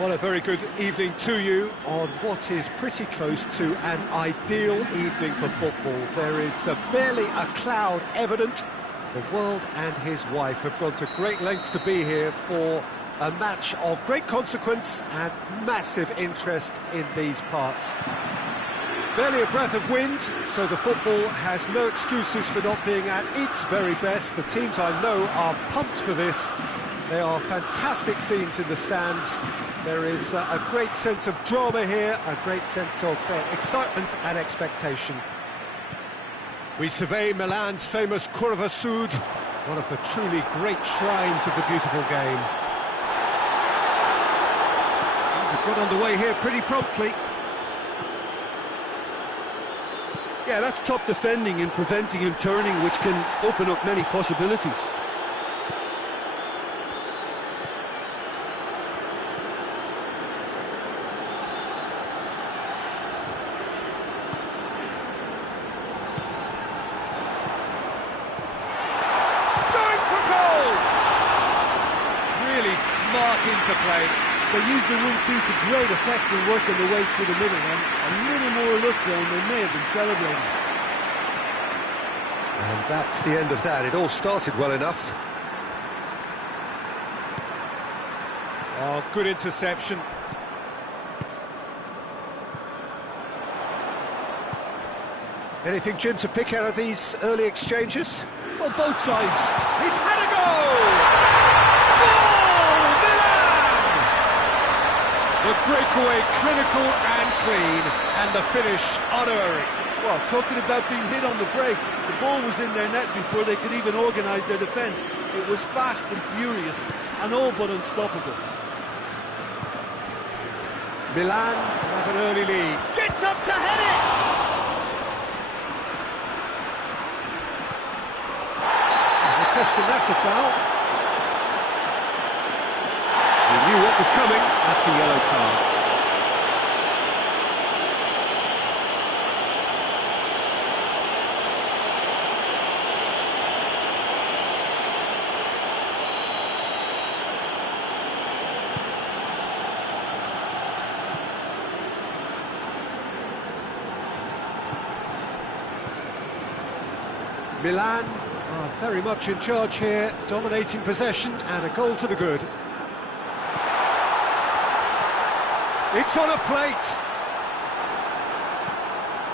Well, a very good evening to you on what is pretty close to an ideal evening for football. There is barely a cloud evident. The world and his wife have gone to great lengths to be here for a match of great consequence and massive interest in these parts. Barely a breath of wind, so the football has no excuses for not being at its very best. The teams I know are pumped for this. There are fantastic scenes in the stands. There is a great sense of drama here, a great sense of excitement and expectation. We survey Milan's famous Curva Sud, one of the truly great shrines of the beautiful game. We've got underway here pretty promptly. Yeah, that's top defending and preventing him turning, which can open up many possibilities. Smart interplay. They use the 1-2 to great effect in working their way through the middle, and a little more luck there and they may have been celebrating. And that's the end of that. It all started well enough. Oh, good interception. Anything, Jim, to pick out of these early exchanges? Well, both sides. He's had a goal! The breakaway clinical and clean, and the finish unerring. Well, talking about being hit on the break, the ball was in their net before they could even organise their defence. It was fast and furious, and all but unstoppable. Milan have an early lead. Gets up to head it! There's a question, that's a foul. He knew what was coming. That's a yellow card. Milan are very much in charge here, dominating possession and a goal to the good. It's on a plate.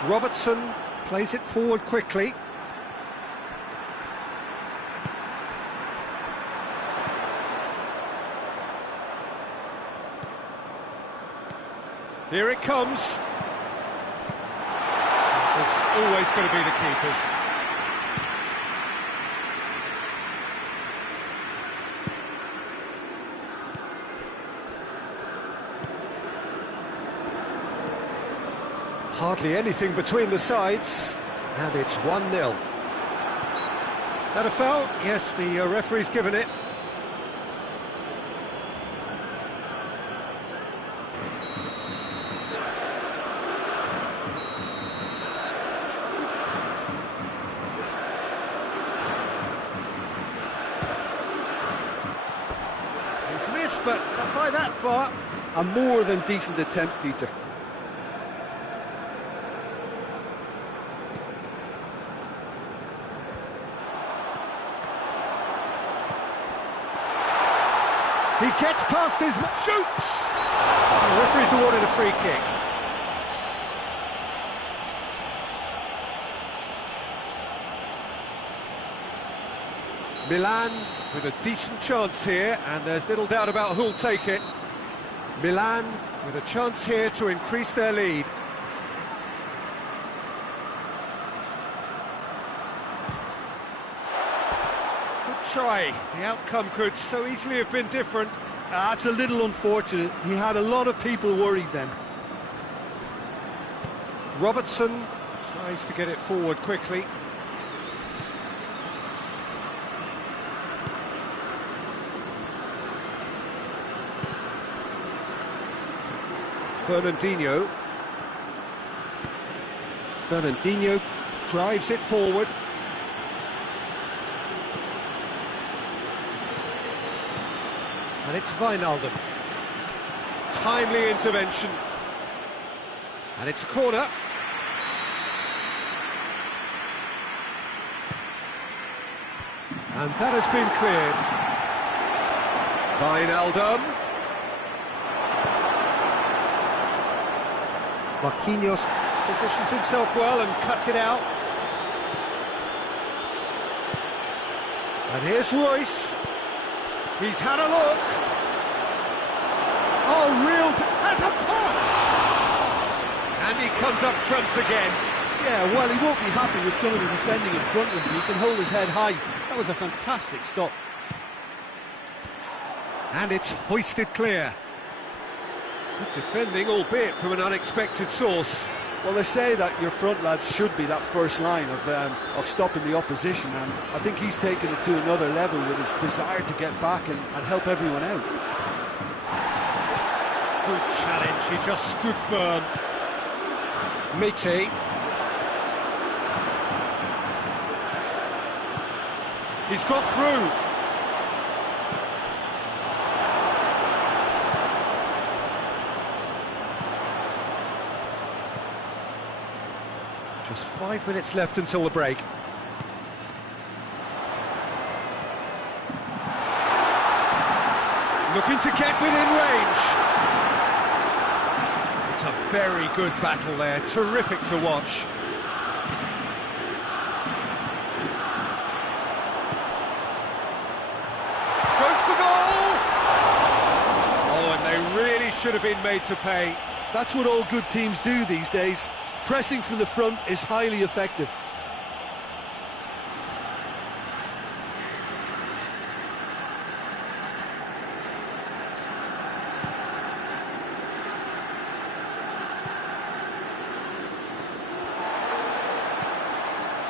Robertson plays it forward quickly. Here it comes. It's always going to be the keepers. Hardly anything between the sides, and it's 1-0. That a foul? Yes, the referee's given it. He's missed, but not by that far. A more than decent attempt, Peter. He gets past his... shoots! The referee's awarded a free kick. Milan with a decent chance here, and there's little doubt about who'll take it. Milan with a chance here to increase their lead. Try. The outcome could so easily have been different. That's a little unfortunate. He had a lot of people worried then. Robertson tries to get it forward quickly. Fernandinho. Fernandinho drives it forward. And it's Wijnaldum. timely intervention. And it's a corner. And that has been cleared. Wijnaldum. Marquinhos positions himself well and cuts it out. And here's Royce. He's had a look. Oh, reeled as a pop! And he comes up trumps again. Yeah, well, he won't be happy with some of the defending in front of him. He can hold his head high. That was a fantastic stop. And it's hoisted clear. Good defending, albeit from an unexpected source. Well, they say that your front lads should be that first line of stopping the opposition, and I think he's taken it to another level with his desire to get back and help everyone out. Good challenge, he just stood firm. Mite. He's got through. Just 5 minutes left until the break. Looking to get within range. It's a very good battle there, terrific to watch. Goes for goal! Oh, and they really should have been made to pay. That's what all good teams do these days. Pressing from the front is highly effective.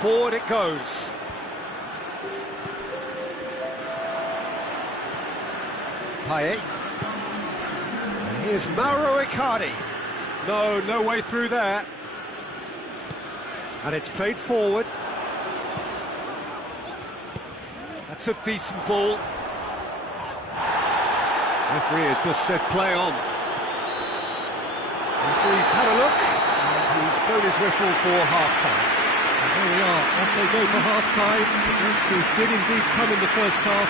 Forward it goes. Payet. And here's Mauro Icardi. No way through there. And it's played forward. That's a decent ball. Referee has just said play on. Referee's had a look, and he's blown his whistle for half-time. And there we are, off they go for half-time. It did indeed come in the first half,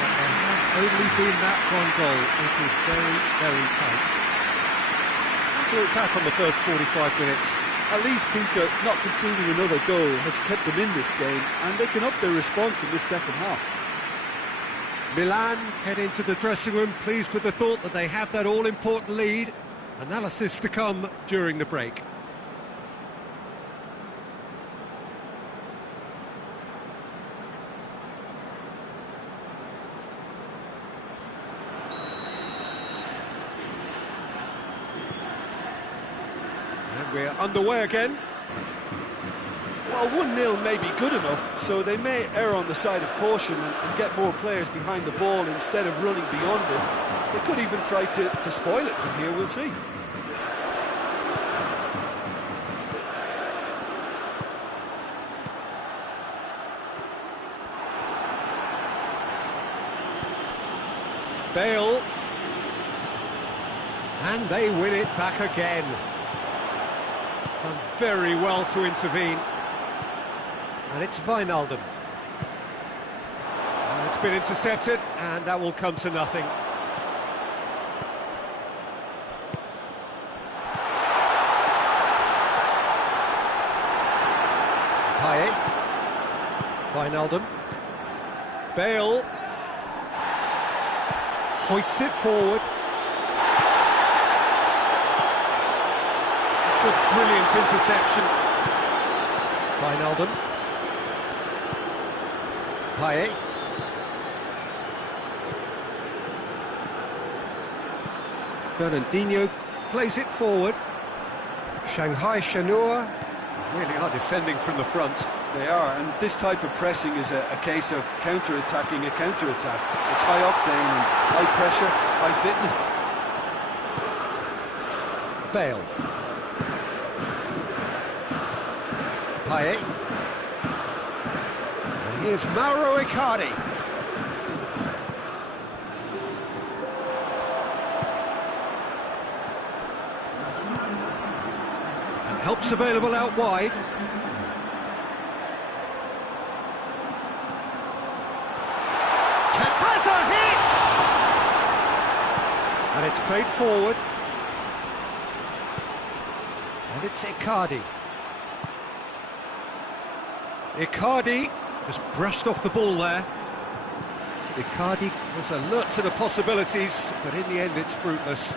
but there has only been that one goal. It is very, very tight. Look back on the first 45 minutes. At least, Peter, not conceding another goal has kept them in this game, and they can up their response in this second half. Milan head into the dressing room, pleased with the thought that they have that all-important lead. Analysis to come during the break. And we're underway again. Well, 1-0 may be good enough, so they may err on the side of caution and get more players behind the ball instead of running beyond it. They could even try to spoil it from here, we'll see. Bale. And they win it back again. Done very well to intervene. And it's Wijnaldum. And it's been intercepted, and that will come to nothing. Payet. Wijnaldum. Bale. Hoists it forward. It's a brilliant interception. Wijnaldum. Payet. Fernandinho plays it forward. Shanghai Shenhua really are defending from the front. They are, and this type of pressing is a case of counter-attacking a counter-attack. It's high octane and high pressure, high fitness. Bale. Payet. And here's Mauro Icardi. Help's available out wide. Has a hit! And it's played forward. And it's Icardi. Icardi has brushed off the ball there. Icardi was alert to the possibilities, but in the end it's fruitless.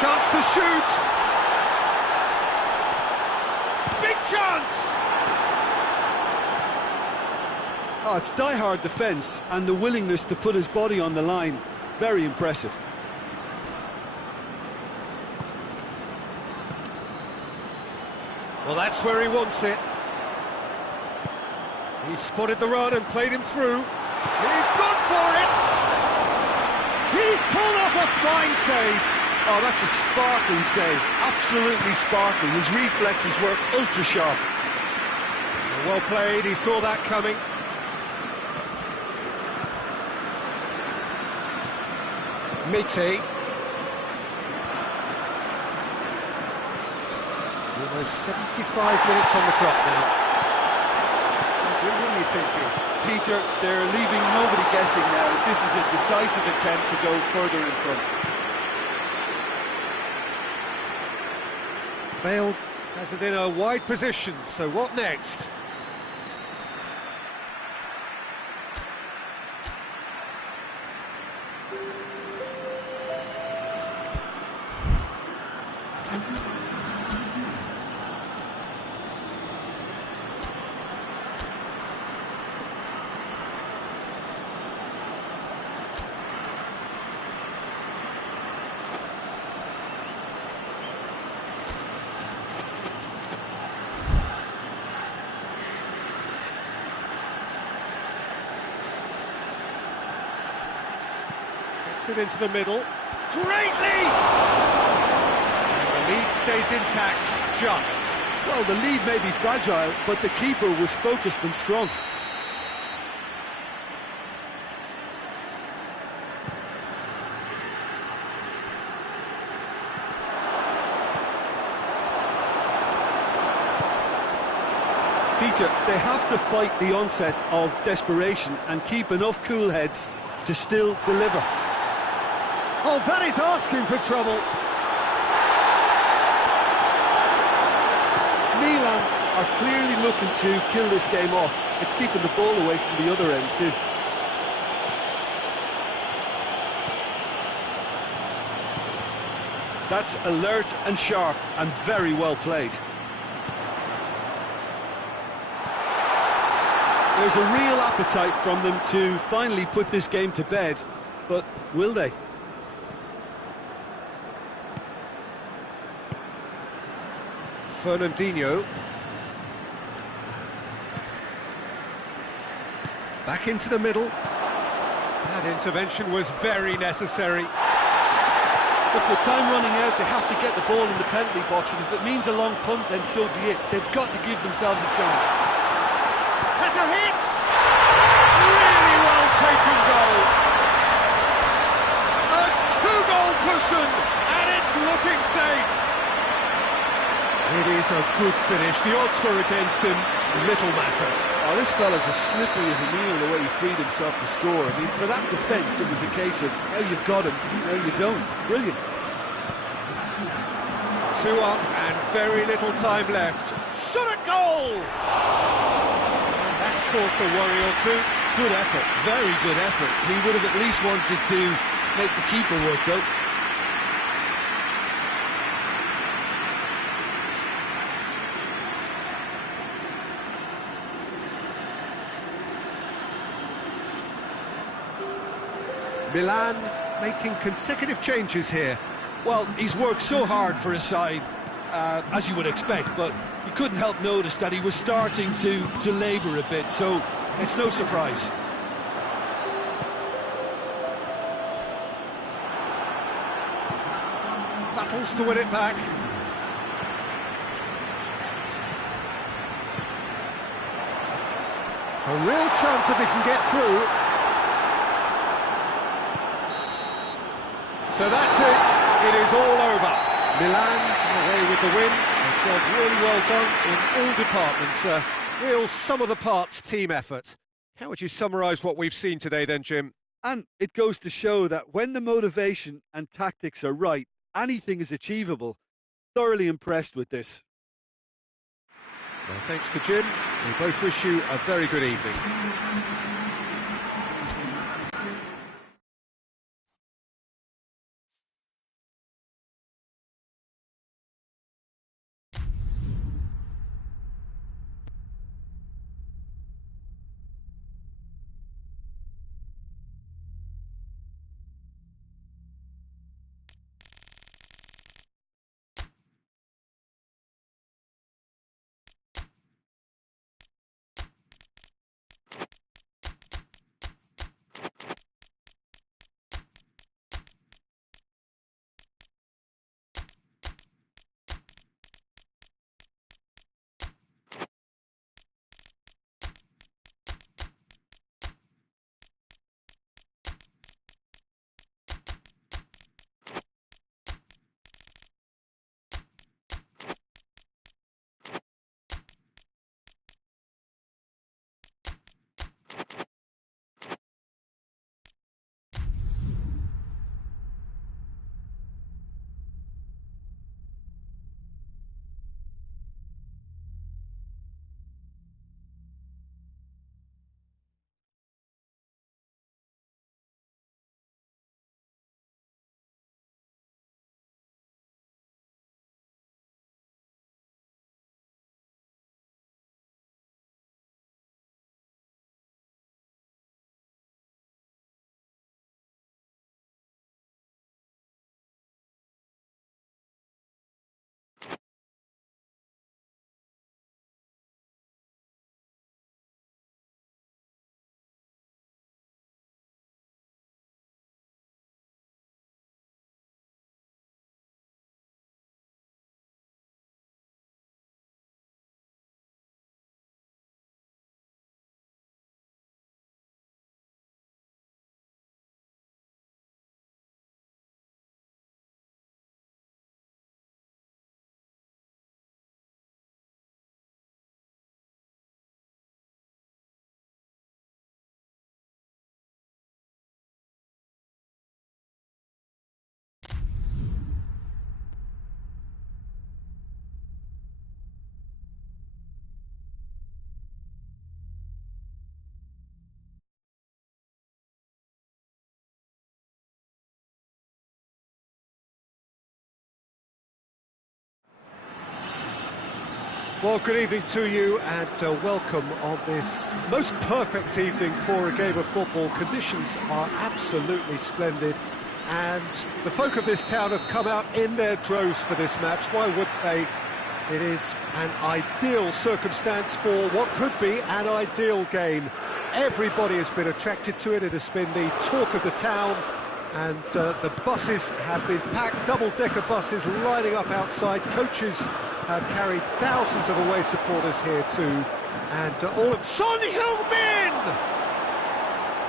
Chance to shoot! Big chance! Oh, it's die-hard defence and the willingness to put his body on the line. Very impressive. Well, that's where he wants it. He spotted the run and played him through. He's gone for it! He's pulled off a fine save. Oh, that's a sparkling save. Absolutely sparkling. His reflexes were ultra-sharp. Well played, he saw that coming. Mite. Almost 75 minutes on the clock now. Sergio, what are you thinking? Peter, they're leaving nobody guessing now. This is a decisive attempt to go further in front. Bale has it in a wide position, so what next? It into the middle. Great lead! And the lead stays intact, just. Well, the lead may be fragile, but the keeper was focused and strong. Peter, they have to fight the onset of desperation and keep enough cool heads to still deliver. Oh, that is asking for trouble. Milan are clearly looking to kill this game off. It's keeping the ball away from the other end too. That's alert and sharp and very well played. There's a real appetite from them to finally put this game to bed, but will they? Fernandinho. Back into the middle. That intervention was very necessary. Look, with time running out, they have to get the ball in the penalty box, and if it means a long punt, then so be it. They've got to give themselves a chance. Has a hit! Really well taken goal. A two-goal cushion, and it's looking safe. It is a good finish. The odds were against him. Little matter. Oh, this fella's as slippery as a needle the way he freed himself to score. I mean, for that defence, it was a case of now you've got him, now you don't. Brilliant. 2 up and very little time left. Shot at goal! That's caused a worry or two. Good effort, very good effort. He would have at least wanted to make the keeper work, though. Milan making consecutive changes here. Well, he's worked so hard for his side, as you would expect, but you couldn't help notice that he was starting to labour a bit, so it's no surprise. Battles to win it back. A real chance if he can get through. So that's it. It is all over. Milan away with the win. A job really well done in all departments. Real sum-of-the-parts team effort. How would you summarise what we've seen today then, Jim? And it goes to show that when the motivation and tactics are right, anything is achievable. Thoroughly impressed with this. Well, thanks to Jim. We both wish you a very good evening. Well, good evening to you and welcome on this most perfect evening for a game of football. Conditions are absolutely splendid and the folk of this town have come out in their droves for this match. Why would they? It is an ideal circumstance for what could be an ideal game. Everybody has been attracted to it. It has been the talk of the town and the buses have been packed, double-decker buses lining up outside. Coaches have carried thousands of away supporters here too, and all of Son Heung-min!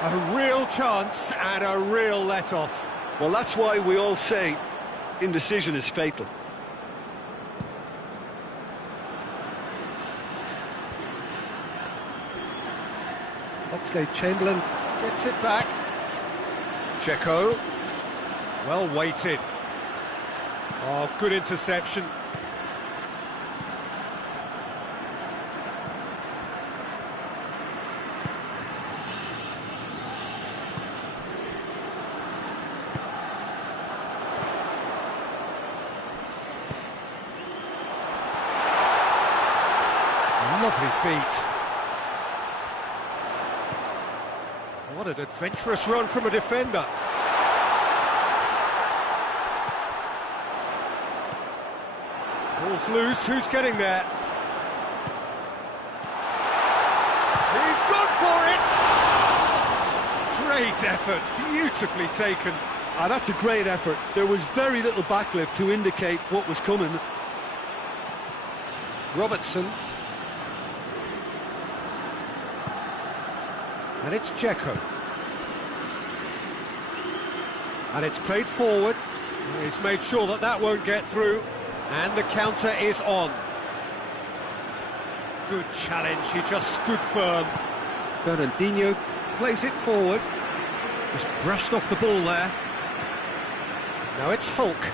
A real chance and a real let-off. Well, that's why we all say indecision is fatal. Oxlade-Chamberlain gets it back. Dzeko, well weighted. Oh, good interception. Lovely feet. What an adventurous run from a defender. Ball's loose, who's getting there? He's gone for it! Great effort, beautifully taken. That's a great effort. There was very little backlift to indicate what was coming. Robertson. And it's Dzeko. And it's played forward. He's made sure that that won't get through. And the counter is on. Good challenge, he just stood firm. Fernandinho plays it forward. Just brushed off the ball there. Now it's Hulk.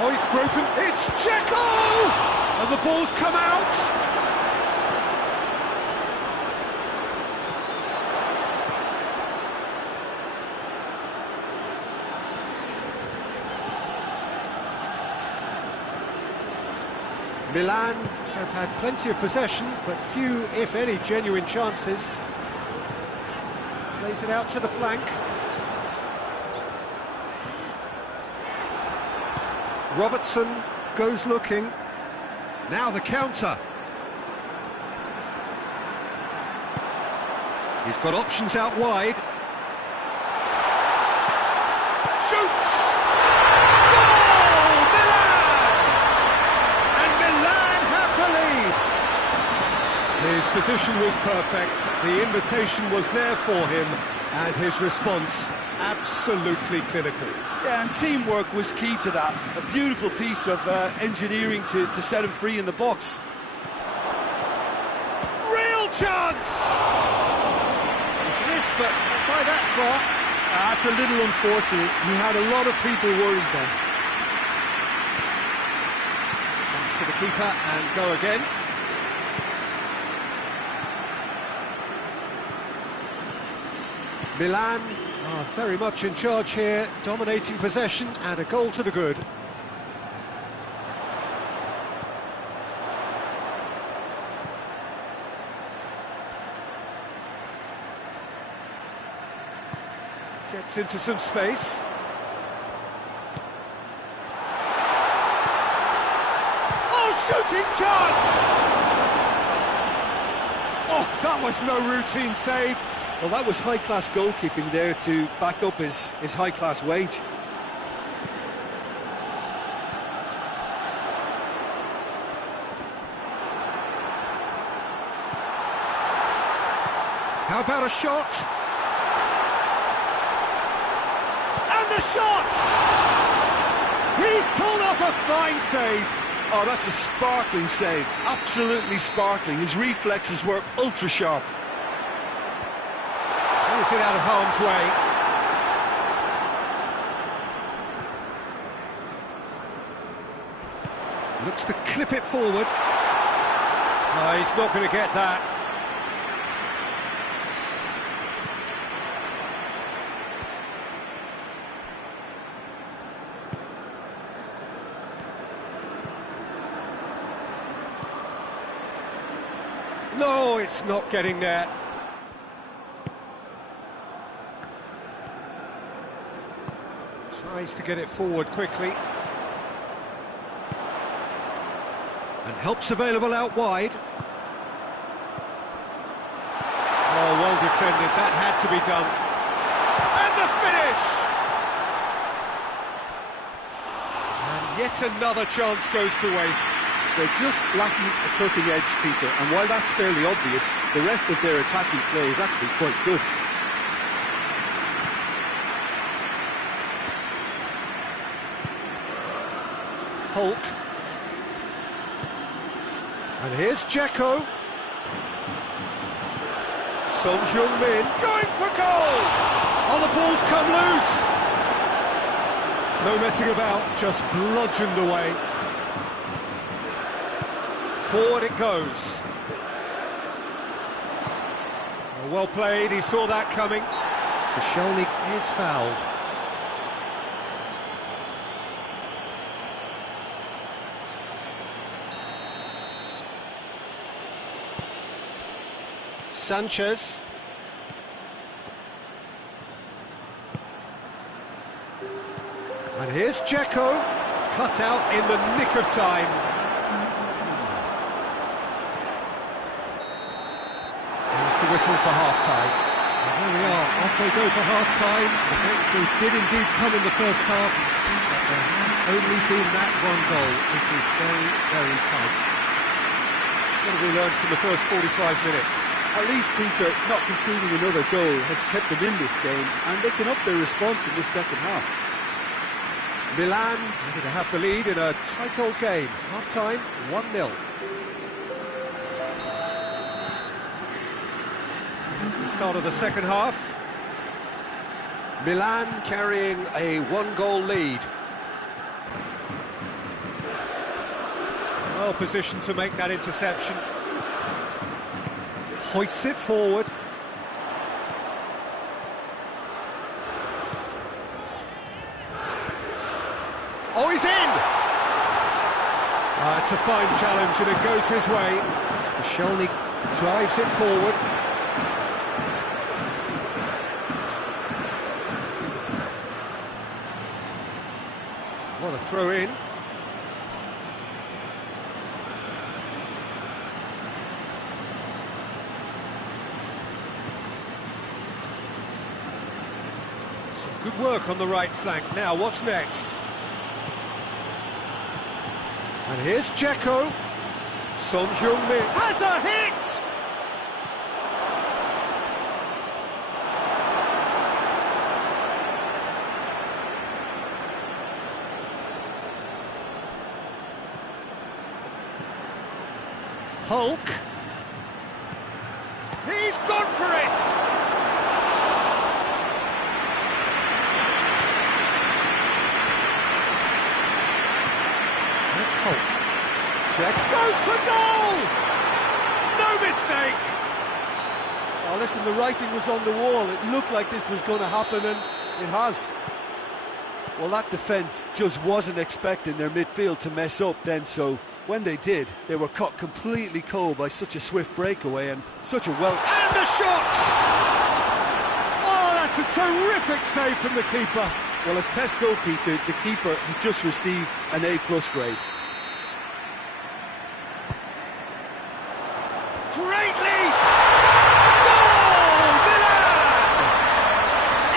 Oh, he's broken. It's Dzeko! And the ball's come out. Milan have had plenty of possession, but few, if any, genuine chances. Plays it out to the flank. Robertson goes looking. Now the counter. He's got options out wide. Shoots! Goal! Milan! And Milan have the lead. His position was perfect. The invitation was there for him, and his response absolutely clinical. Yeah, and teamwork was key to that. A beautiful piece of engineering to set him free in the box. Real chance! It's missed, but not by that far. That's a little unfortunate. He had a lot of people worried then. Back to the keeper and go again. Milan are very much in charge here, dominating possession and a goal to the good. Gets into some space. Oh, shooting chance! Oh, that was no routine save. Well, that was high-class goalkeeping there to back up his high-class wage. How about a shot? And the shot! He's pulled off a fine save. Oh, that's a sparkling save. Absolutely sparkling. His reflexes were ultra-sharp. Pulls it out of harm's way. Looks to clip it forward. Oh, he's not going to get that. No, it's not getting there. Tries to get it forward quickly. And help's available out wide. Oh, well defended, that had to be done. And the finish! And yet another chance goes to waste. They're just lacking a cutting edge, Peter, and while that's fairly obvious, the rest of their attacking play is actually quite good. Hulk. And here's Dzeko. Son Heung-min going for goal! Oh, the ball's come loose! No messing about, just bludgeoned away. Forward it goes. Well played, he saw that coming. Koscielny is fouled. Sanchez. And here's Dzeko, cut out in the nick of time. There's the whistle for half-time. And there we are, off they go for half-time. They did indeed come in the first half, but there has only been that one goal. It is very, very tight. What have we learned from the first 45 minutes? At least, Peter, not conceding another goal has kept them in this game, and they can up their response in this second half. Milan ready to have the lead in a tight old game. Half-time, 1-0. Here's the start of the second half. Milan carrying a one-goal lead. Well positioned to make that interception. Hoists it forward. Oh, he's in! It's a fine challenge and it goes his way. Koscielny drives it forward. What a throw in. Some good work on the right flank. Now, what's next? And here's Dzeko. Son Heung-min has a hit! Hulk. He's gone for it! That's Hulk. Check goes for goal! No mistake! Oh, listen, the writing was on the wall. It looked like this was going to happen, and it has. Well, that defence just wasn't expecting their midfield to mess up then, so when they did, they were caught completely cold by such a swift breakaway and such a well... And a shot! Oh, that's a terrific save from the keeper. Well, as test goalkeeper, the keeper has just received an A+ grade. Great lead! Goal! Milan!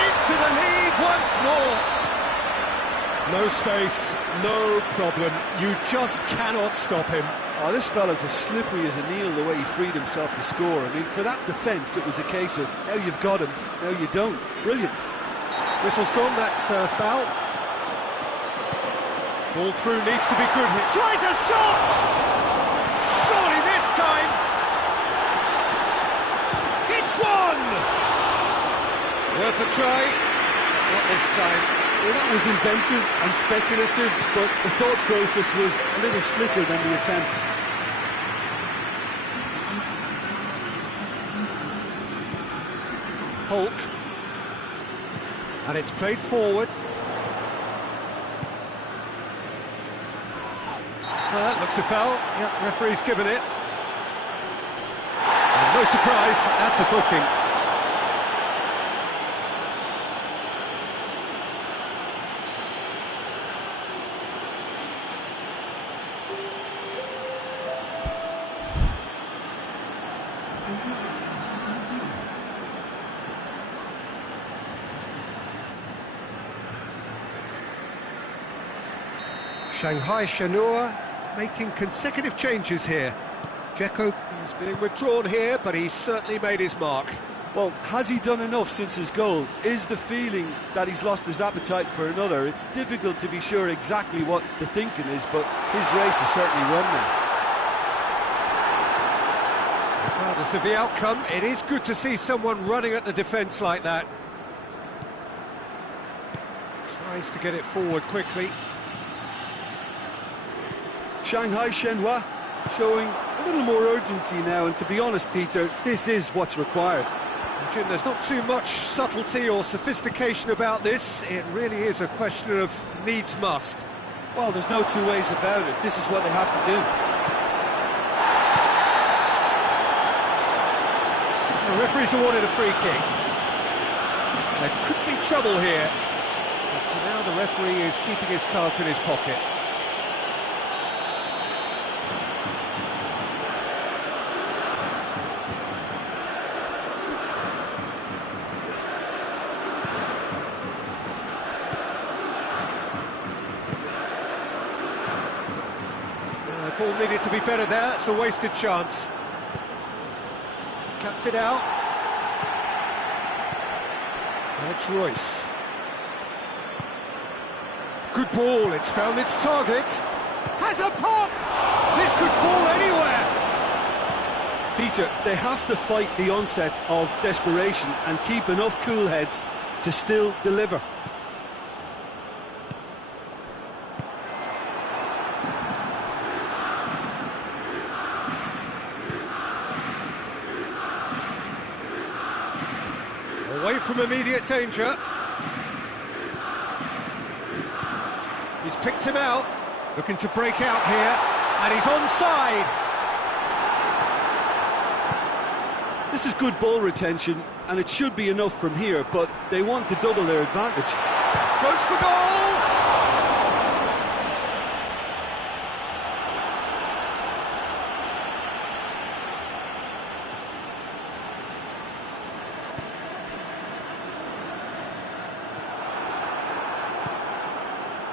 Into the lead once more. No space, no problem. You just cannot stop him. Oh, this fella's as slippery as an eel the way he freed himself to score. I mean, for that defence, it was a case of, now you've got him, now you don't. Brilliant. Whistle's gone, that's foul. Ball through, needs to be good. He tries a shot! Surely this time! Hits one! Worth a try. Not this time. Well, that was inventive and speculative, but the thought process was a little slicker than the attempt. Hulk. And it's played forward. That looks a foul. Yeah, referee's given it. There's no surprise, that's a booking. Shanghai Shenhua making consecutive changes here. Dzeko is being withdrawn here, but he's certainly made his mark. Well, has he done enough since his goal? Is the feeling that he's lost his appetite for another? It's difficult to be sure exactly what the thinking is, but his race is certainly run now. Regardless of the outcome, it is good to see someone running at the defence like that. Tries to get it forward quickly. Shanghai Shenhua showing a little more urgency now, and to be honest, Peter, this is what's required. Jim, there's not too much subtlety or sophistication about this. It really is a question of needs must. Well, there's no two ways about it. This is what they have to do. The referee's awarded a free kick. There could be trouble here. But for now, the referee is keeping his cards in his pocket. The ball needed to be better there. It's a wasted chance. cuts it out. And it's Royce. Good ball, it's found its target. Has a pop! This could fall anywhere. Peter, they have to fight the onset of desperation and keep enough cool heads to still deliver. Away from immediate danger. He's picked him out, looking to break out here, and he's onside. This is good ball retention, and it should be enough from here, but they want to double their advantage. Goes for goal!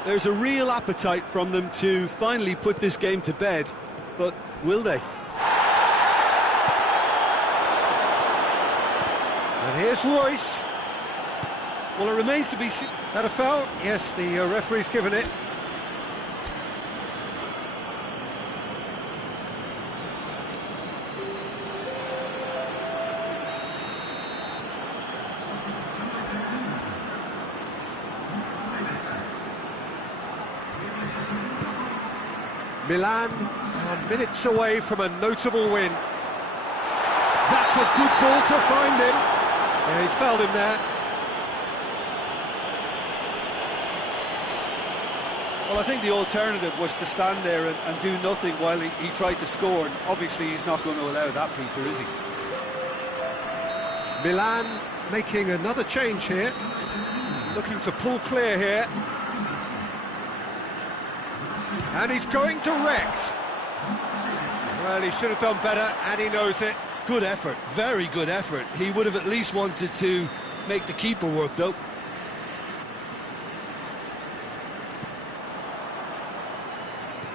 There's a real appetite from them to finally put this game to bed, but will they? And here's Royce. Well, it remains to be seen. That a foul? Yes, the referee's given it. Milan are minutes away from a notable win. That's a good ball to find him. Yeah, he's fouled him there. Well, I think the alternative was to stand there and do nothing while he tried to score, and obviously he's not going to allow that, Peter, is he? Milan making another change here. Looking to pull clear here. And he's going to Rex. Well, he should have done better, and he knows it. Good effort, very good effort. He would have at least wanted to make the keeper work, though.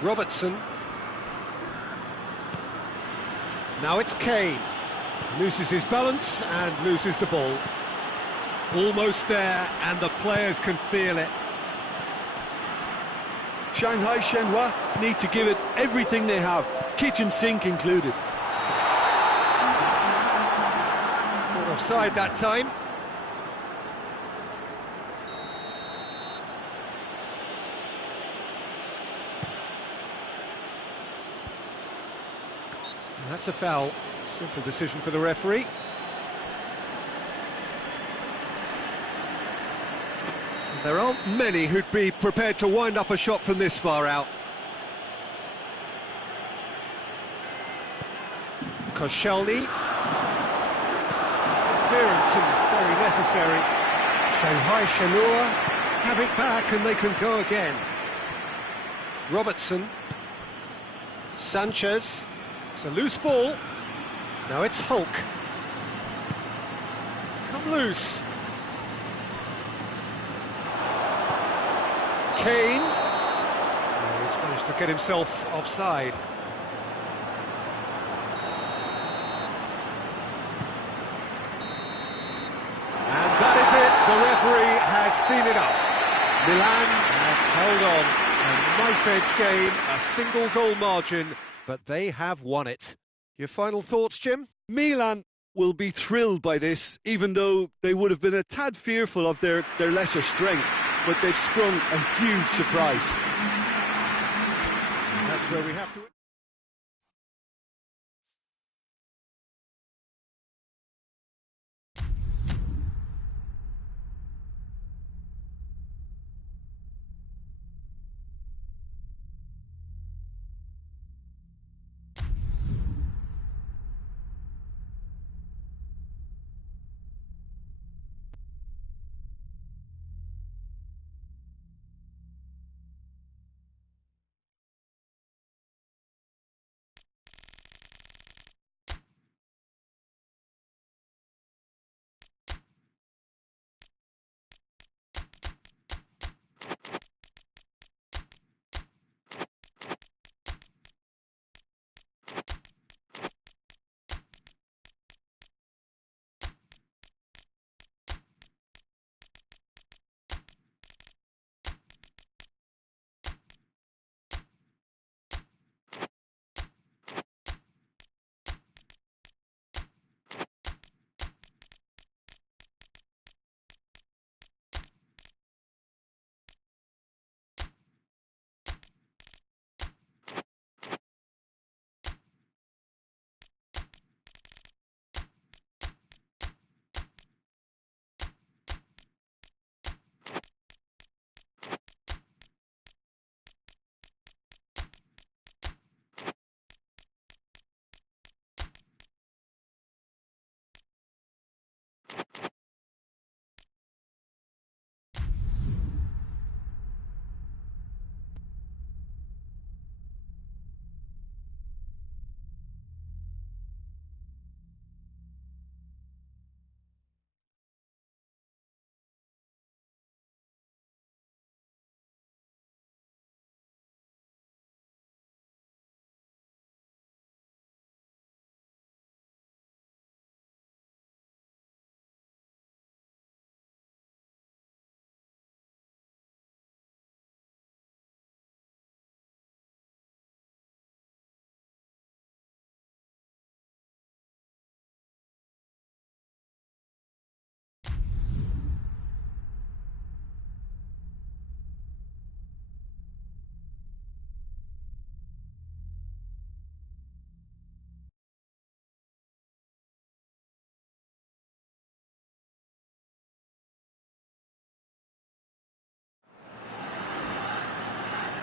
Robertson. Now it's Kane. Loses his balance and loses the ball. Almost there, and the players can feel it. Shanghai Shenhua need to give it everything they have, kitchen sink included. Not offside that time. And that's a foul. Simple decision for the referee. There aren't many who'd be prepared to wind up a shot from this far out. Koscielny. Clearance and very necessary. Shanghai Shenhua have it back and they can go again. Robertson. Sanchez. It's a loose ball. Now it's Hulk. It's come loose. Kane. Oh, he's managed to get himself offside. And that is it. The referee has seen enough. Milan have held on. A knife-edge game, a single goal margin, but they have won it. Your final thoughts, Jim? Milan will be thrilled by this, even though they would have been a tad fearful of their lesser strength. But they've sprung a huge surprise. That's where we have to...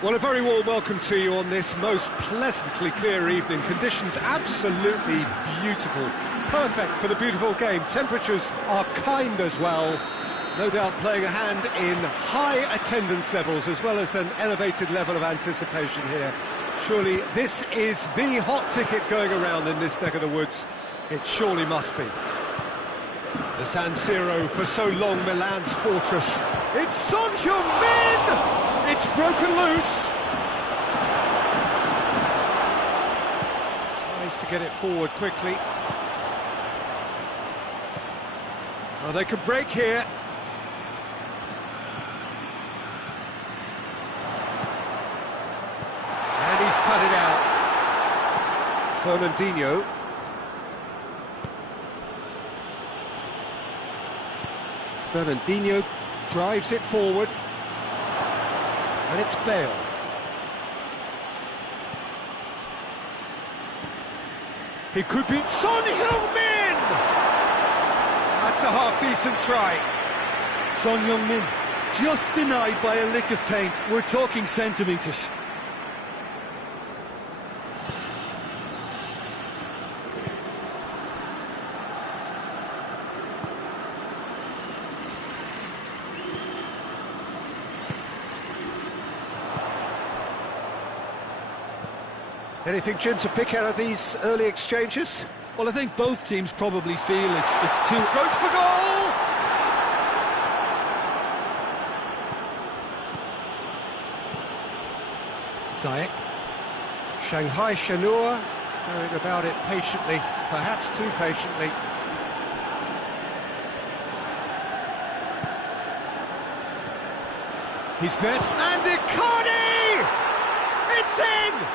Well, a very warm welcome to you on this most pleasantly clear evening. Conditions absolutely beautiful. Perfect for the beautiful game. Temperatures are kind as well. No doubt playing a hand in high attendance levels as well as an elevated level of anticipation here. Surely this is the hot ticket going around in this neck of the woods. It surely must be. The San Siro, for so long Milan's fortress. It's Son Heung-min! It's broken loose. Tries to get it forward quickly. Oh, they could break here. And he's cut it out. Fernandinho. Fernandinho drives it forward. And it's Bale. He could be Son Heung-min! That's a half-decent try. Son Heung-min, just denied by a lick of paint. We're talking centimetres. Anything, Jim, to pick out of these early exchanges? Well, I think both teams probably feel it's too... Goes for goal! Ziyech. Shanghai Shenhua going about it patiently, perhaps too patiently. He's there, and Icardi! It's in!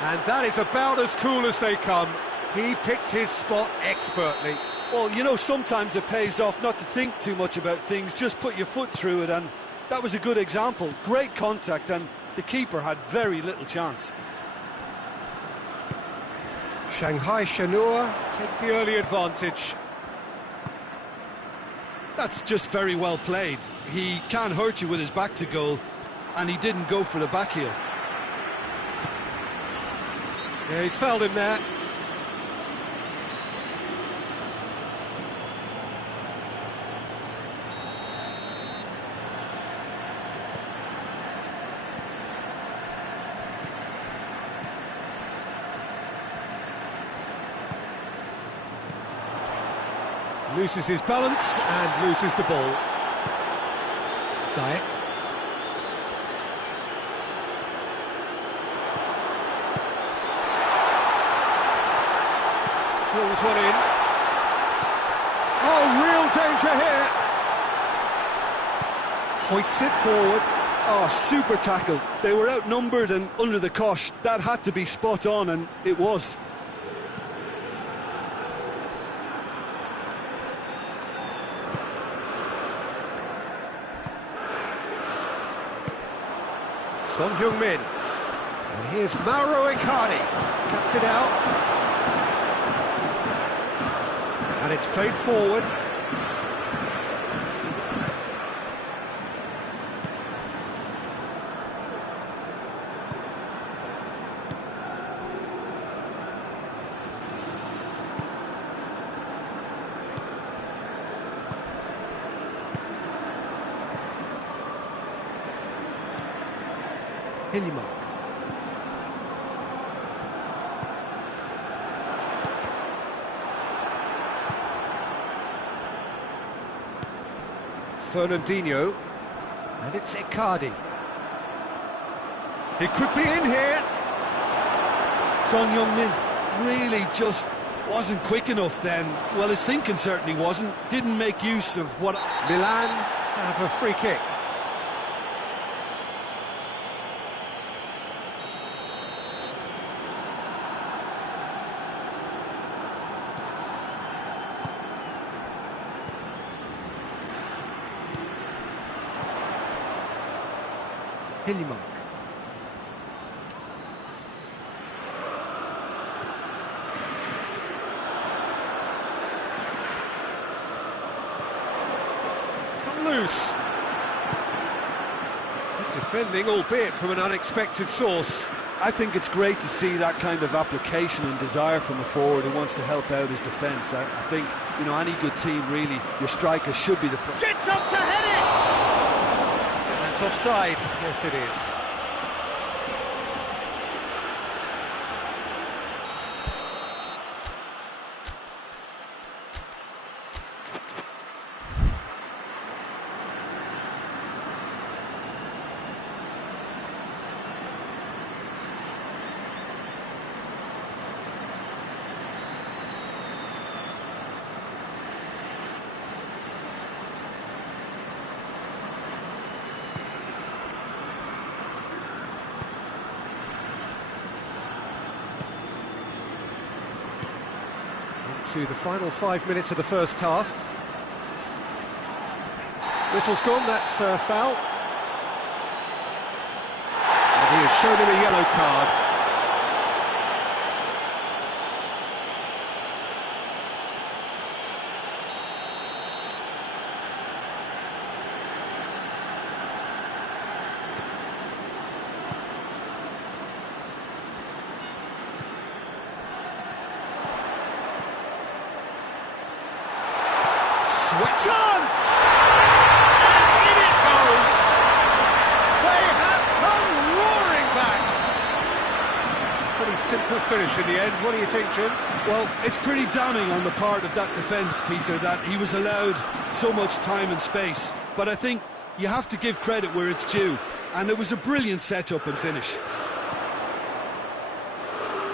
And that is about as cool as they come. He picked his spot expertly. Well, you know, sometimes it pays off not to think too much about things, just put your foot through it, and that was a good example. Great contact, and the keeper had very little chance. Shanghai Shenhua take the early advantage. That's just very well played. He can't hurt you with his back to goal, and he didn't go for the back heel. Yeah, he's fouled him there. Loses his balance and loses the ball. Ziyech. Drills one in. Oh, real danger here. Hoists it forward. Oh, super tackle. They were outnumbered and under the cosh. That had to be spot on, and it was. Son Heung-min. And here's Mauro Icardi. Cuts it out. And it's played forward. Hillimark. Fernandinho, and it's Icardi. He could be in here. Son Heung-min really just wasn't quick enough then. Well, his thinking certainly wasn't. Didn't make use of what... Milan have a free kick. Hillimark. It's come loose. Good Defending, albeit from an unexpected source. I think it's great to see that kind of application and desire from a forward who wants to help out his defence. I think, you know, any good team, really, your striker should be the first. Gets up to head it! That's offside. Yes, it is. To the final 5 minutes of the first half. Whistle's gone, that's foul. And he has shown him a yellow card. Chance! And in it goes! They have come roaring back! Pretty simple finish in the end. What do you think, Jim? Well, it's pretty damning on the part of that defence, Peter, that he was allowed so much time and space. But I think you have to give credit where it's due. And it was a brilliant set-up and finish.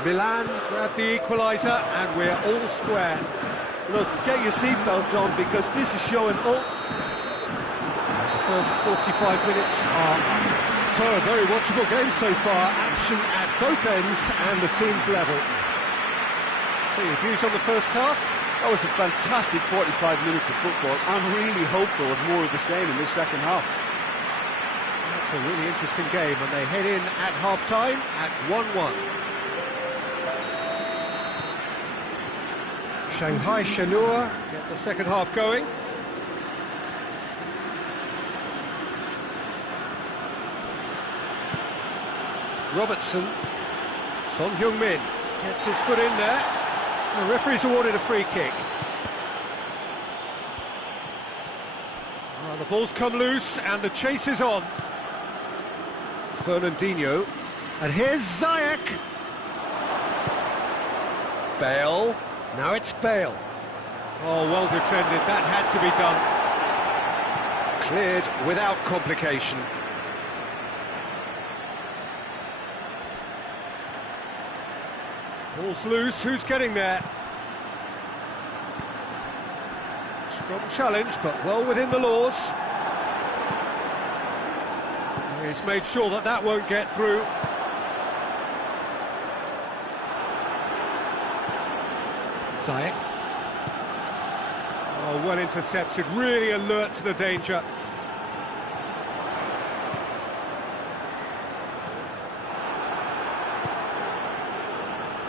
Milan grabbed the equaliser and we're all square. Look, get your seatbelts on because this is showing all... The first 45 minutes are up. So a very watchable game so far. Action at both ends and the team's level. So your views on the first half? That was a fantastic 45 minutes of football. I'm really hopeful of more of the same in this second half. That's a really interesting game and they head in at half-time at 1-1. Shanghai Shenhua get the second half going. Robertson, Son Heung-min gets his foot in there. The referee's awarded a free kick. Well, the ball's come loose and the chase is on. Fernandinho, and here's Ziyech. Bale. Now it's Bale. Oh, well defended, that had to be done. Cleared without complication. Ball's loose, who's getting there? Strong challenge, but well within the laws. He's made sure that that won't get through. Ziyech. Oh, well intercepted, really alert to the danger.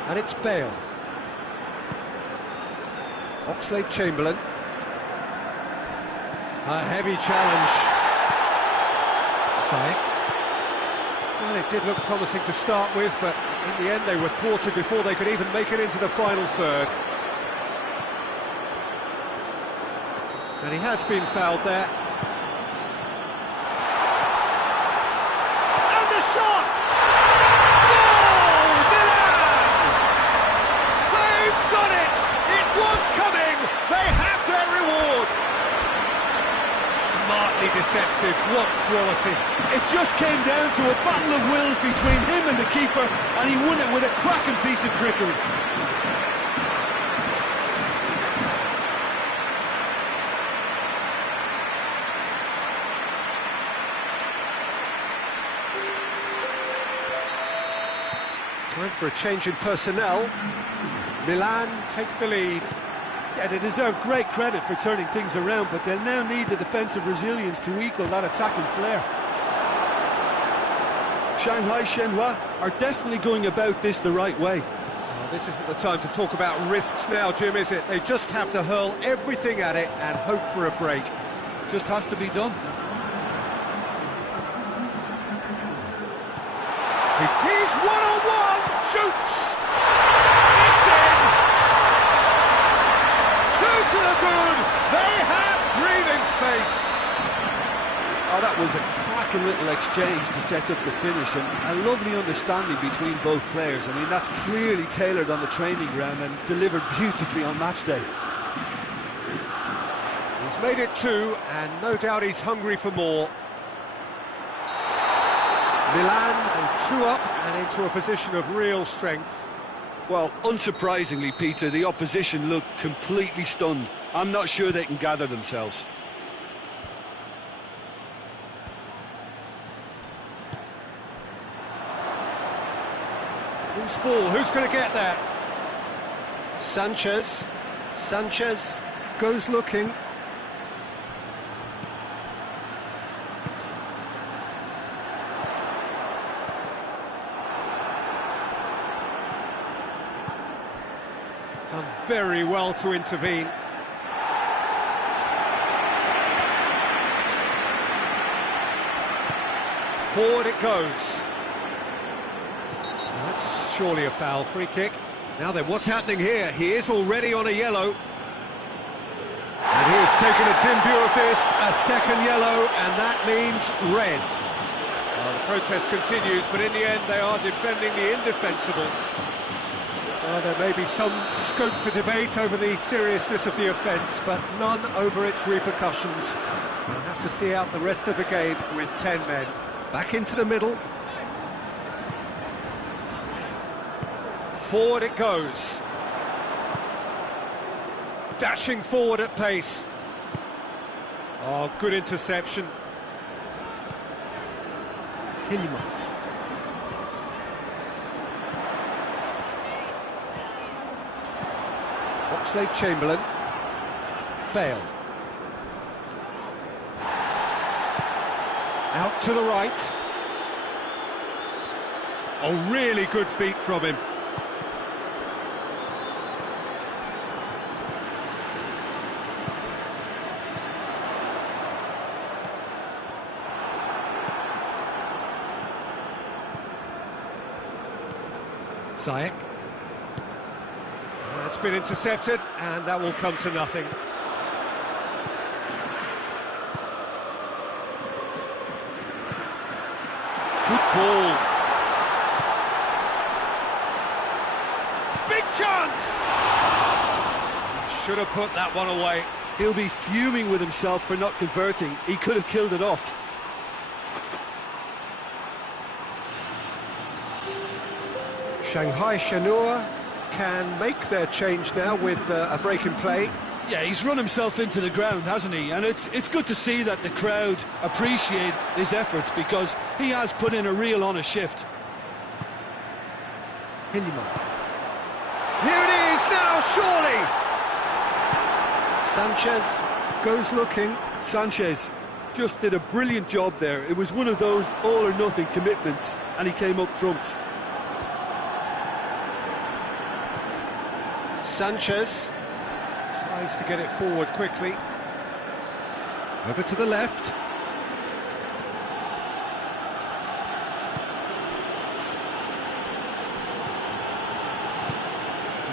And it's Bale. Oxlade-Chamberlain. A heavy challenge. Ziyech. Well, it did look promising to start with, but in the end they were thwarted before they could even make it into the final third. And he has been fouled there. And the shot! Goal! Milan! They've done it! It was coming! They have their reward! Smartly deceptive, what quality. It just came down to a battle of wills between him and the keeper, and he won it with a cracking piece of trickery. Time for a change in personnel. Milan take the lead. Yeah, they deserve great credit for turning things around, but they'll now need the defensive resilience to equal that attacking flair. Shanghai Shenhua are definitely going about this the right way. Oh, this isn't the time to talk about risks now, Jim, is it? They just have to hurl everything at it and hope for a break. Just has to be done. He's one-on-one! Shoots! It's in! Two to the good! They have breathing space! Oh, that was a cracking little exchange to set up the finish, and a lovely understanding between both players. I mean, that's clearly tailored on the training ground and delivered beautifully on match day. He's made it two, and no doubt he's hungry for more. Milan go 2 up and into a position of real strength. Well, unsurprisingly, Peter, the opposition look completely stunned. I'm not sure they can gather themselves. Who's ball? Who's going to get that? Sanchez goes looking. Done very well to intervene. Forward it goes. That's surely a foul. Free kick. Now then, what's happening here? He is already on a yellow. And he has taken a Tim Buritis, a second yellow, and that means red. Well, the protest continues, but in the end they are defending the indefensible. Well, there may be some scope for debate over the seriousness of the offence, but none over its repercussions. We'll have to see out the rest of the game with 10 men. Back into the middle. Forward it goes. Dashing forward at pace. Oh, good interception. Hilliman. Oxlade-Chamberlain. Bale. Out to the right. Oh, really good feet from him. Ziyech. That's been intercepted, and that will come to nothing. Good ball. Big chance! Should have put that one away. He'll be fuming with himself for not converting. He could have killed it off. Shanghai Shenhua can make their change now with a break in play. Yeah, he's run himself into the ground, hasn't he? And it's good to see that the crowd appreciate his efforts, because he has put in a real honest shift. Hilliman. Here it is now, surely! Sanchez goes looking. Sanchez just did a brilliant job there. It was one of those all-or-nothing commitments, and he came up trumps. Sanchez Tries to get it forward quickly. Over to the left.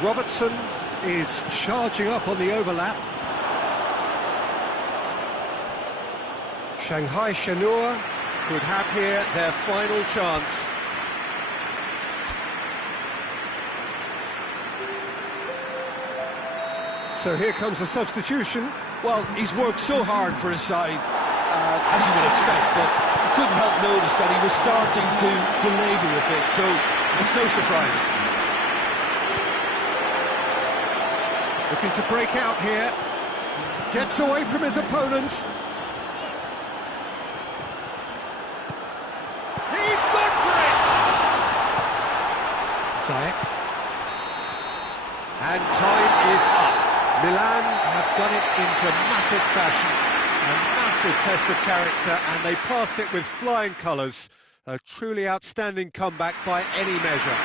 Robertson is charging up on the overlap. Shanghai Shenhua Could have here their final chance. So here comes the substitution. Well, he's worked so hard for his side, as you would expect, but you couldn't help notice that he was starting to labour a bit, so it's no surprise. Looking to break out here. Gets away from his opponents. He's gone for it! Ziyech. And time is up. Milan have done it in dramatic fashion. A massive test of character, and they passed it with flying colours. A truly outstanding comeback by any measure.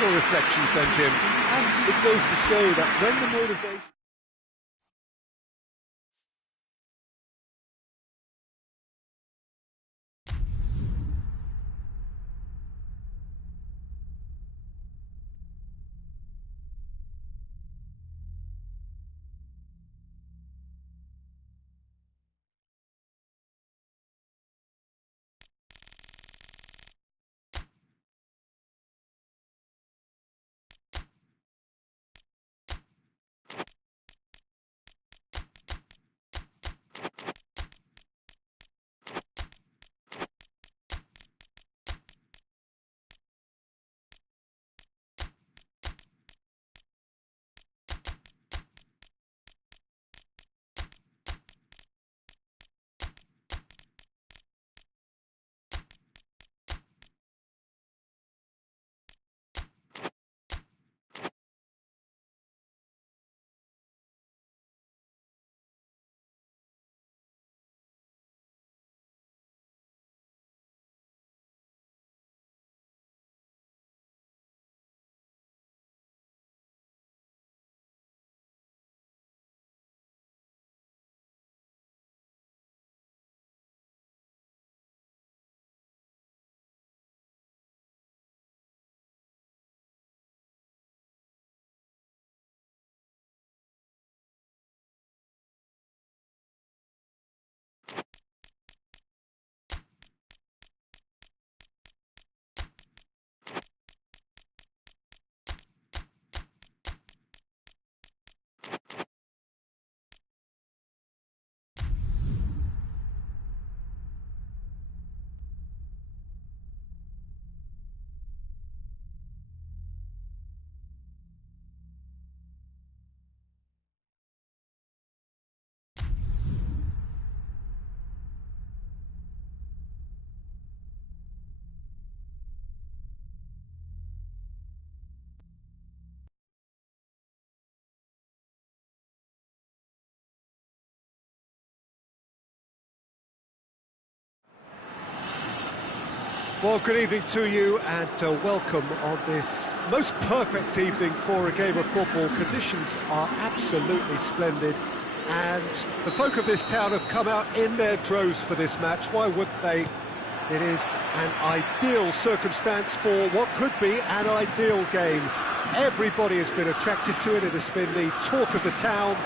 Your reflections then, Jim? And it goes to show that when the motivation... Well, good evening to you and welcome on this most perfect evening for a game of football. Conditions are absolutely splendid and the folk of this town have come out in their droves for this match. Why wouldn't they? It is an ideal circumstance for what could be an ideal game. Everybody has been attracted to it. It has been the talk of the town,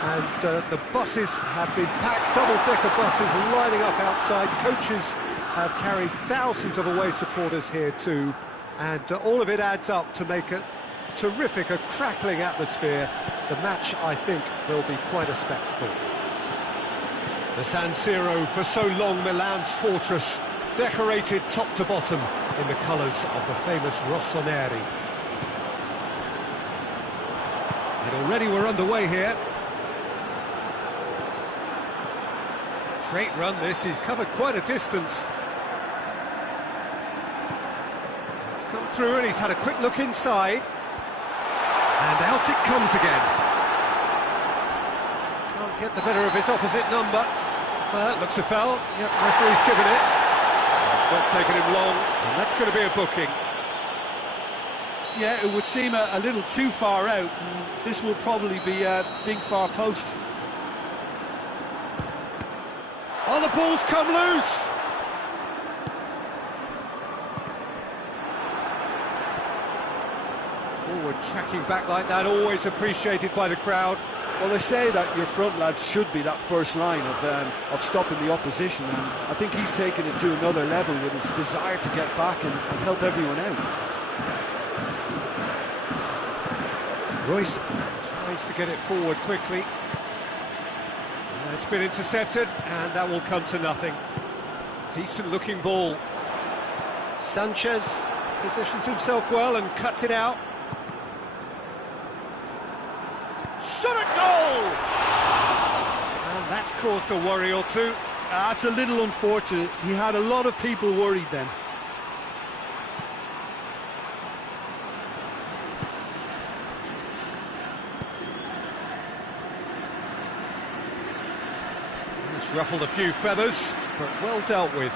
and the buses have been packed, double-decker buses lining up outside. Coaches have carried thousands of away supporters here too, and all of it adds up to make a terrific, a crackling atmosphere. The match, I think, will be quite a spectacle. The San Siro, for so long Milan's fortress, decorated top to bottom in the colours of the famous Rossoneri. And already we're underway here. Great run this, he's covered quite a distance. He's come through and he's had a quick look inside. And out it comes again. Can't get the better of his opposite number. Well, that looks a foul. Yep, referee's given it. It's not taken him long, and that's going to be a booking. Yeah, it would seem a little too far out, and this will probably be a big far post. Oh, the ball's come loose! Forward tracking back like that, always appreciated by the crowd. Well, they say that your front lads should be that first line of stopping the opposition, and I think he's taken it to another level with his desire to get back and help everyone out. Royce tries to get it forward quickly. It's been intercepted, and that will come to nothing. Decent-looking ball. Sanchez positions himself well and cuts it out. Shot at goal! And that's caused a worry or two. That's a little unfortunate. He had a lot of people worried then. It's ruffled a few feathers, but well dealt with.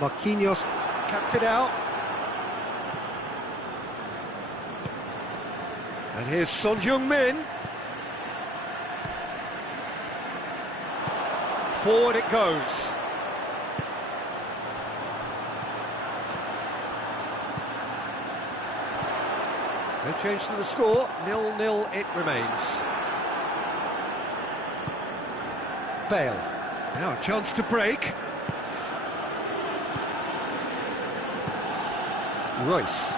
Marquinhos cuts it out. And here's Son Heung-min. Forward it goes. No change to the score, 0-0 it remains. Bale, now a chance to break. Royce.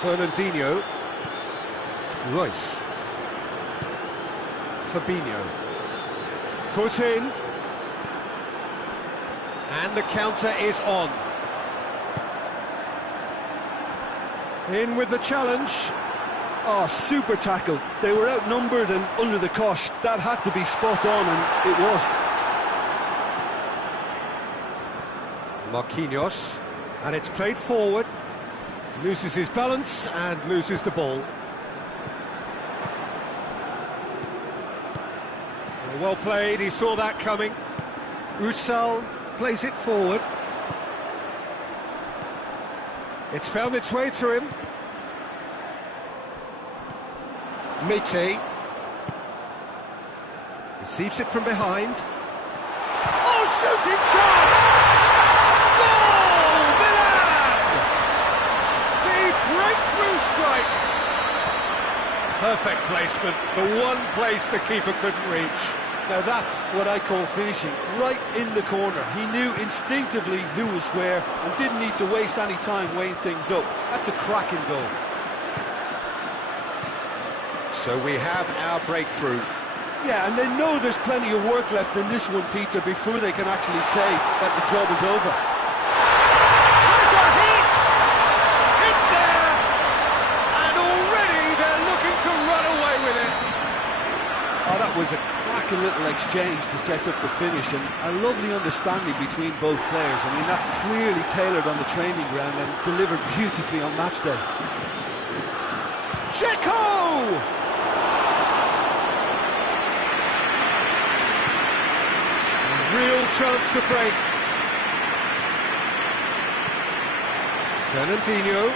Fernandinho. Royce. Fabinho. Foot in. And the counter is on. In with the challenge. Oh, super tackle. They were outnumbered and under the cosh. That had to be spot on, and it was. Marquinhos, and it's played forward, loses his balance and loses the ball. Well played, he saw that coming. Usal plays it forward. It's found its way to him. Mete receives it from behind. Oh, shooting chance! Breakthrough strike! Perfect placement, the one place the keeper couldn't reach. Now that's what I call finishing, right in the corner. He knew instinctively who was where and didn't need to waste any time weighing things up. That's a cracking goal. So we have our breakthrough. Yeah, and they know there's plenty of work left in this one, Peter, before they can actually say that the job is over. little exchange to set up the finish, and a lovely understanding between both players. I mean, that's clearly tailored on the training ground and delivered beautifully on match day. Dzeko! Real chance to break. Fernandinho.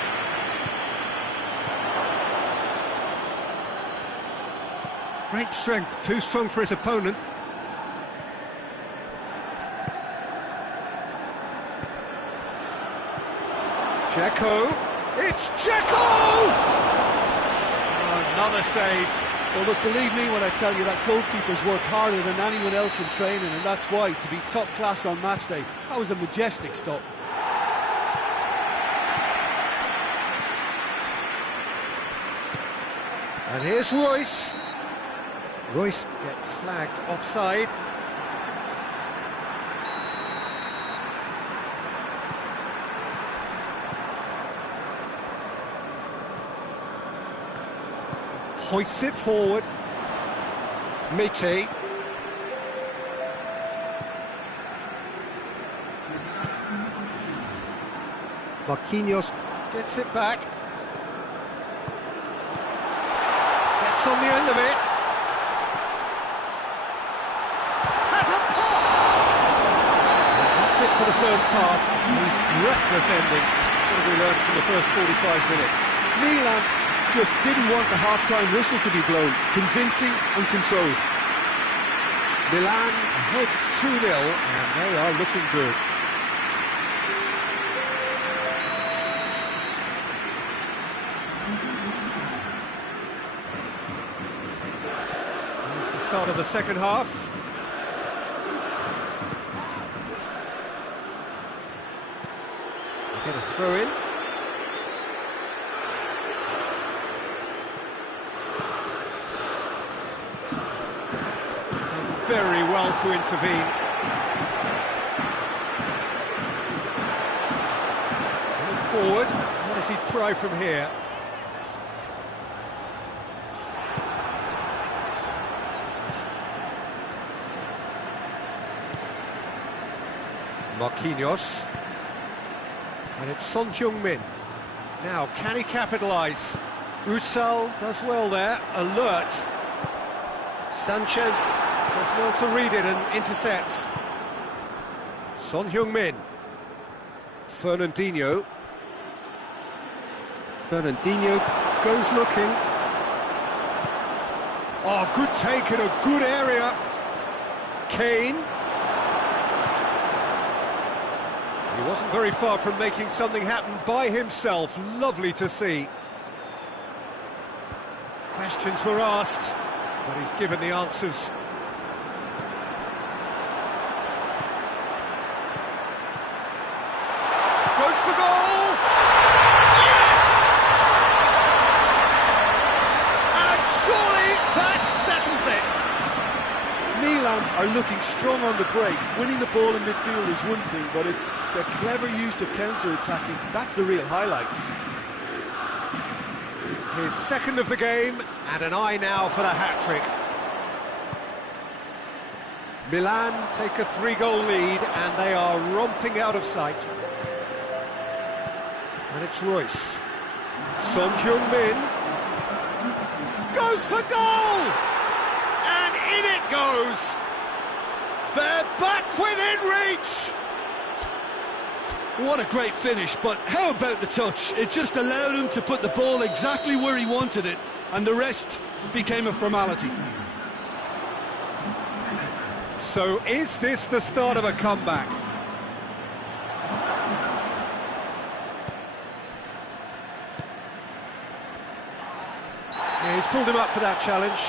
Great strength, too strong for his opponent. Dzeko. It's Dzeko! Oh, another save. Well, look, believe me when I tell you that goalkeepers work harder than anyone else in training, and that's why, to be top class on match day, that was a majestic stop. And here's Royce. Royce gets flagged offside. Hoists it forward. Mete. Marquinhos gets it back. Gets on the end of it. Has a pop! That's it for the first half. A breathless ending. What have we learned from the first 45 minutes? Milan just didn't want the half-time whistle to be blown. Convincing and controlled. Milan ahead 2-0, and they are looking good. Here's the start of the second half. They get a throw in. Very well to intervene. Going forward, what does he try from here? Marquinhos. And it's Son Heung-min. Now, can he capitalise? Usal does well there, alert. Sanchez does well to read it and intercepts. Son Heung-min. Fernandinho. Fernandinho goes looking. Oh, good take in a good area. Kane. He wasn't very far from making something happen by himself. Lovely to see. Questions were asked, but he's given the answers. Goes for goal! Yes! And surely that settles it. Milan are looking strong on the break. Winning the ball in midfield is one thing, but it's their clever use of counter-attacking. That's the real highlight. His second of the game, and an eye now for the hat-trick. Milan take a 3-goal lead, and they are romping out of sight. And it's Royce. Son Heung-min goes for goal! And in it goes! They're back within reach! What a great finish, but how about the touch? It just allowed him to put the ball exactly where he wanted it, and the rest became a formality. So is this the start of a comeback? Yeah, he's pulled him up for that challenge.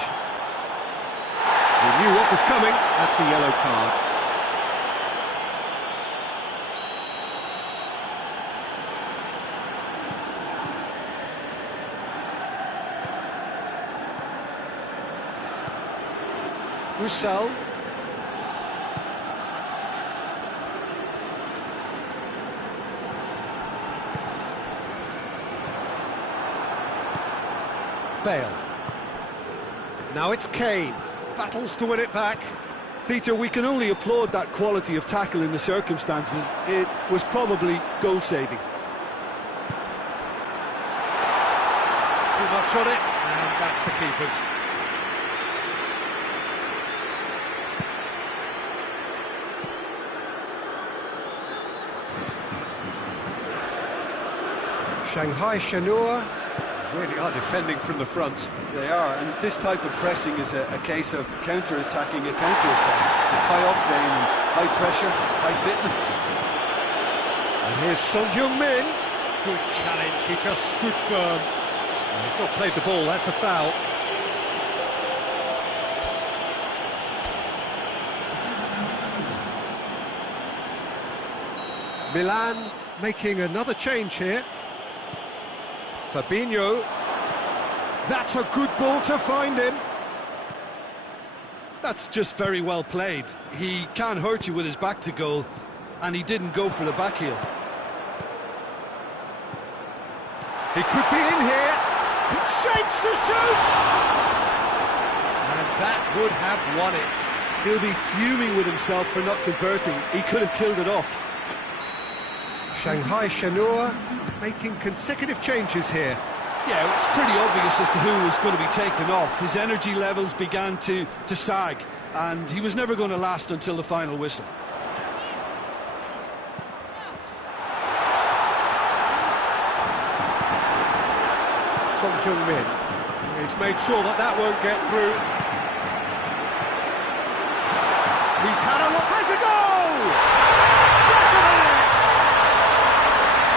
He knew what was coming. That's a yellow card. Usal. Bale. Now it's Kane. battles to win it back. Peter, we can only applaud that quality of tackle in the circumstances. It was probably goal-saving. Too much on it, and that's the keeper's. Shanghai Shenhua really are defending from the front. They are, and this type of pressing is a case of counter-attacking a counter-attack. It's high octane and high pressure, high fitness. And here's Son Heung-min. Good challenge, he just stood firm. He's not played the ball, that's a foul. Milan making another change here. Fabinho. That's a good ball to find him. That's just very well played. He can't hurt you with his back to goal, and he didn't go for the back heel. He could be in here. It shapes to shoot! And that would have won it. He'll be fuming with himself for not converting. He could have killed it off. Shanghai Shenhua making consecutive changes here. Yeah, it's pretty obvious as to who was going to be taken off. His energy levels began to sag, and he was never going to last until the final whistle. Son Heung-min. He's made sure that that won't get through. He's had a look. Has a goal! Back of the net!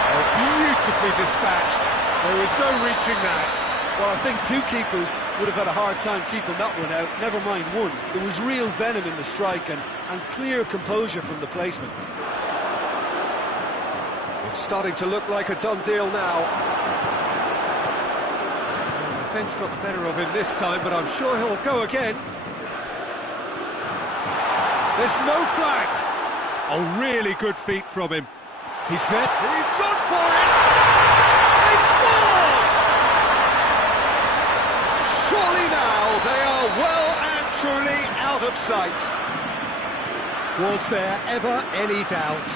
Oh, beautifully dispatched. There was no reaching that. Well, I think two keepers would have had a hard time keeping that one out, never mind one. There was real venom in the strike and clear composure from the placement. It's starting to look like a done deal now. The defence got the better of him this time, but I'm sure he'll go again. There's no flag. Oh, really good feet from him. He's dead. He's gone for it! They've scored! Surely now they are well and truly out of sight. Was there ever any doubt?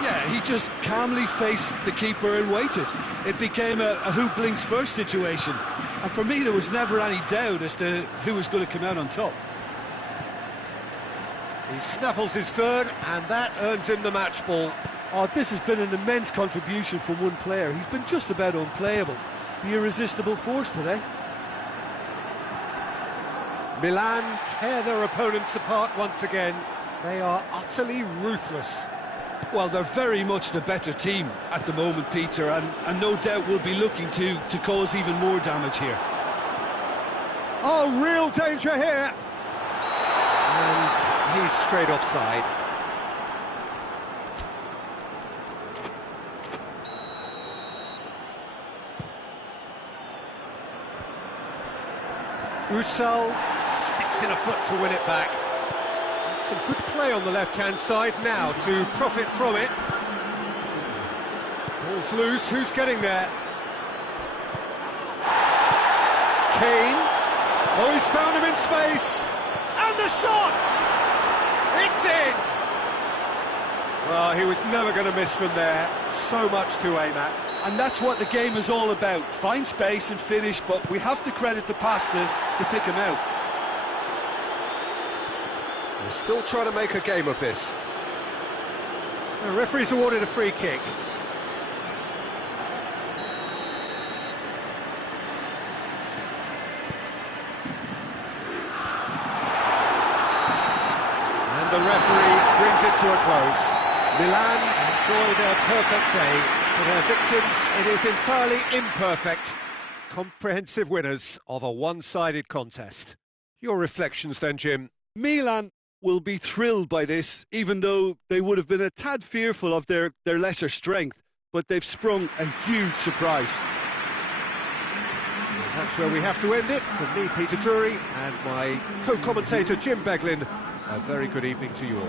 Yeah, he just calmly faced the keeper and waited. It became a who blinks first situation. And for me, there was never any doubt as to who was going to come out on top. He snaffles his third, and that earns him the match ball. Oh, this has been an immense contribution from one player. He's been just about unplayable. The irresistible force today. Milan tear their opponents apart once again. They are utterly ruthless. Well, they're very much the better team at the moment, Peter, and no doubt will be looking to cause even more damage here. Oh, real danger here! And he's straight offside. Usal sticks in a foot to win it back. Some good play on the left-hand side now to profit from it. Ball's loose, who's getting there? Kane. Oh, he's found him in space. And the shot! It's in! Well, he was never going to miss from there. So much to aim at. And that's what the game is all about. Find space and finish, but we have to credit the passer to pick him out. They're still trying to make a game of this. The referee's awarded a free kick. And the referee brings it to a close. Milan enjoy their perfect day. For their victims, it is entirely imperfect. Comprehensive winners of a one-sided contest. Your reflections then, Jim? Milan will be thrilled by this, even though they would have been a tad fearful of their lesser strength, but they've sprung a huge surprise. That's where we have to end it. From me, Peter Drury, and my co-commentator, Jim Beglin, a very good evening to you all.